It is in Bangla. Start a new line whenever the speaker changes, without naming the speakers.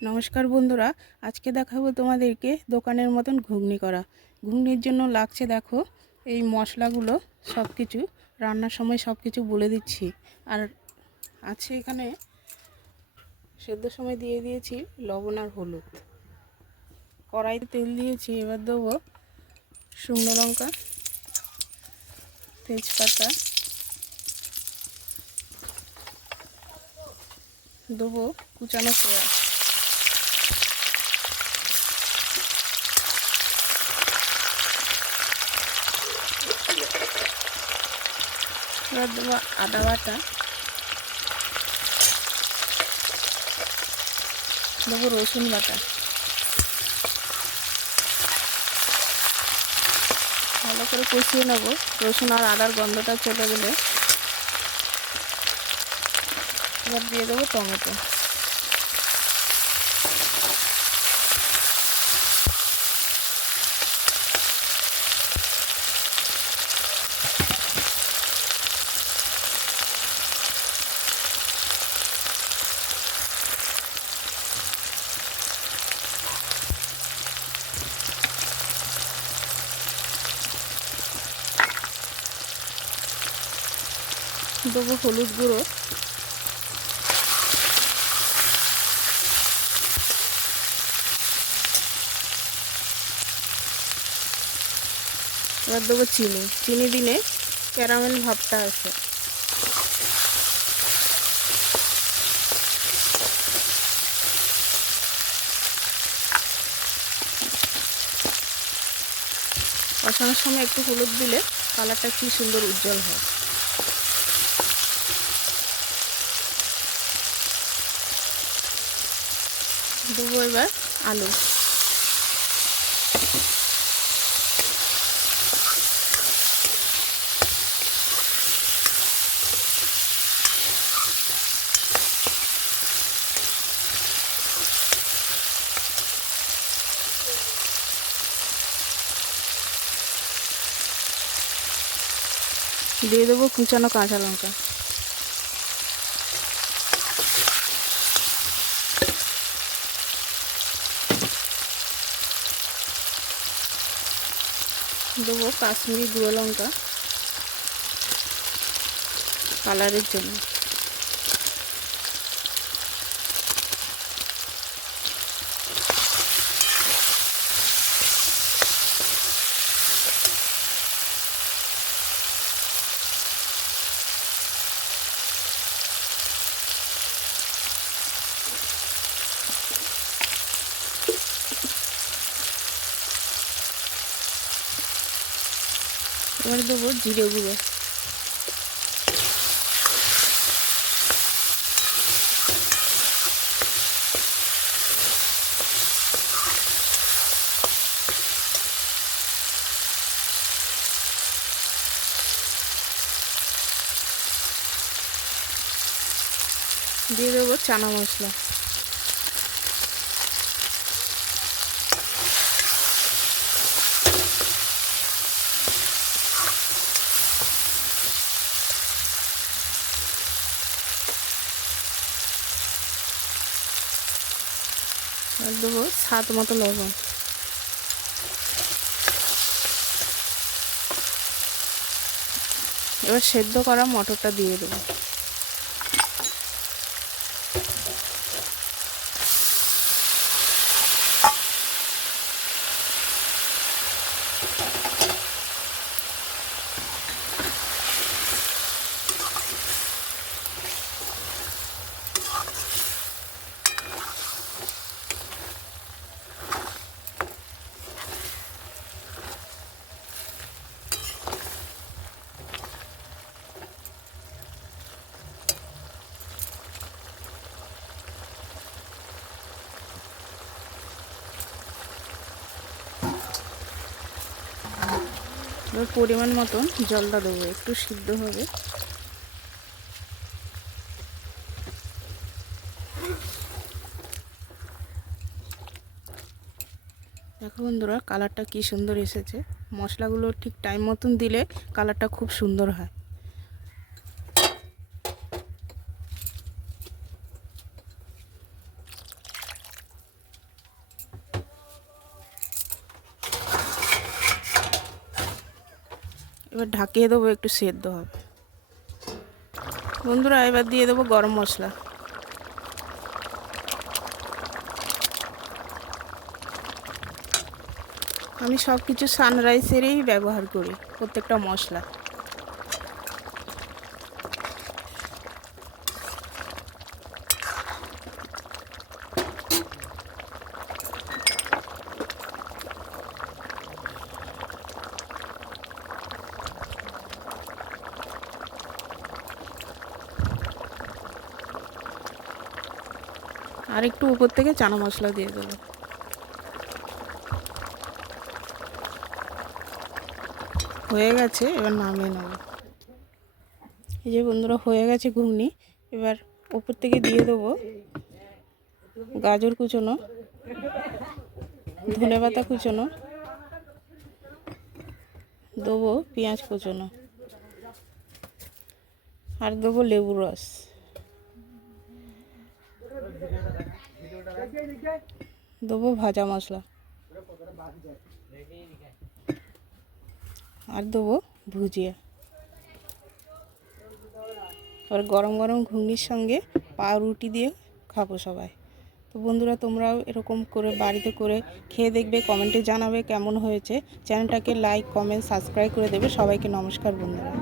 নমস্কার বন্ধুরা, আজকে দেখাবো তোমাদেরকে দোকানের মতন ঘুগনি করা। ঘুগনির জন্য লাগছে দেখো, এই মশলাগুলো সব কিছু রান্নার সময় সব কিছু বলে দিচ্ছি। আর আছে এখানে সেদ্ধ সময় দিয়ে দিয়েছি লবণ আর হলুদ। কড়াইতে তেল দিয়েছি, এবার দেবো শুকনো লঙ্কা, তেজপাতা। দেবো কুচানো পেঁয়াজ। এবার দেবো আদা বাটা। দেবো রসুন বাটা। ভালো করে কষিয়ে নেব। রসুন আর আদার গন্ধটা চলে গেলে। এবার দিয়ে দেবো টমেটো। দেবো হলুদ গুঁড়ো। এবার দেবো চিনি। চিনি দিলে ক্যারামেল ভাবটা আসে। কষানোর সময় একটু হলুদ দিলে কালারটা কি সুন্দর উজ্জ্বল হয়। দেবো এবার আলু। দিয়ে দেবো কুচানো কাঁচা লঙ্কা। দেবো কাশ্মীরি গুঁড়ো লঙ্কা কালারের জন্য। এবার দেবো জিরে গুঁড়ো। দিয়ে দেবো চানা মশলা। দেবো স্বাদ মতো লবণ। এবার সেদ্ধ করা মটরটা দিয়ে দেবো। এবার পরিমাণ মতন জলটা দেবো, একটু সিদ্ধ হবে। দেখো বন্ধুরা কালারটা কি সুন্দর এসেছে। মশলাগুলো ঠিক টাইম মতন দিলে কালারটা খুব সুন্দর হয়। এবার ঢাকিয়ে দেবো, একটু সেদ্ধ হবে। বন্ধুরা, এবার দিয়ে দেবো গরম মশলা। আমি সব কিছু সানরাইসেরই ব্যবহার করি, প্রত্যেকটা মশলা। আর একটু উপর থেকে চানা মশলা দিয়ে দেবো। হয়ে গেছে, এবার নামিয়ে নেব। এই যে বন্ধুরা, হয়ে গেছে ঘুগনি। এবার উপর থেকে দিয়ে দেবো গাজর কুচোনো, ধনে পাতা কুচোনো, দেবো পেঁয়াজ কুচোনো, আর দেবো লেবু রস। দেবো ভাজা মশলা। আর দেবো ভুজিয়া। আর গরম গরম ঘুগনির সঙ্গে পাউরুটি দিয়ে খাব সবাই। তো বন্ধুরা, তোমরাও এরকম করে বাড়িতে করে খেয়ে দেখবে, কমেন্টে জানাবে কেমন হয়েছে। চ্যানেলটাকে লাইক কমেন্ট সাবস্ক্রাইব করে দেবে। সবাইকে নমস্কার বন্ধুরা।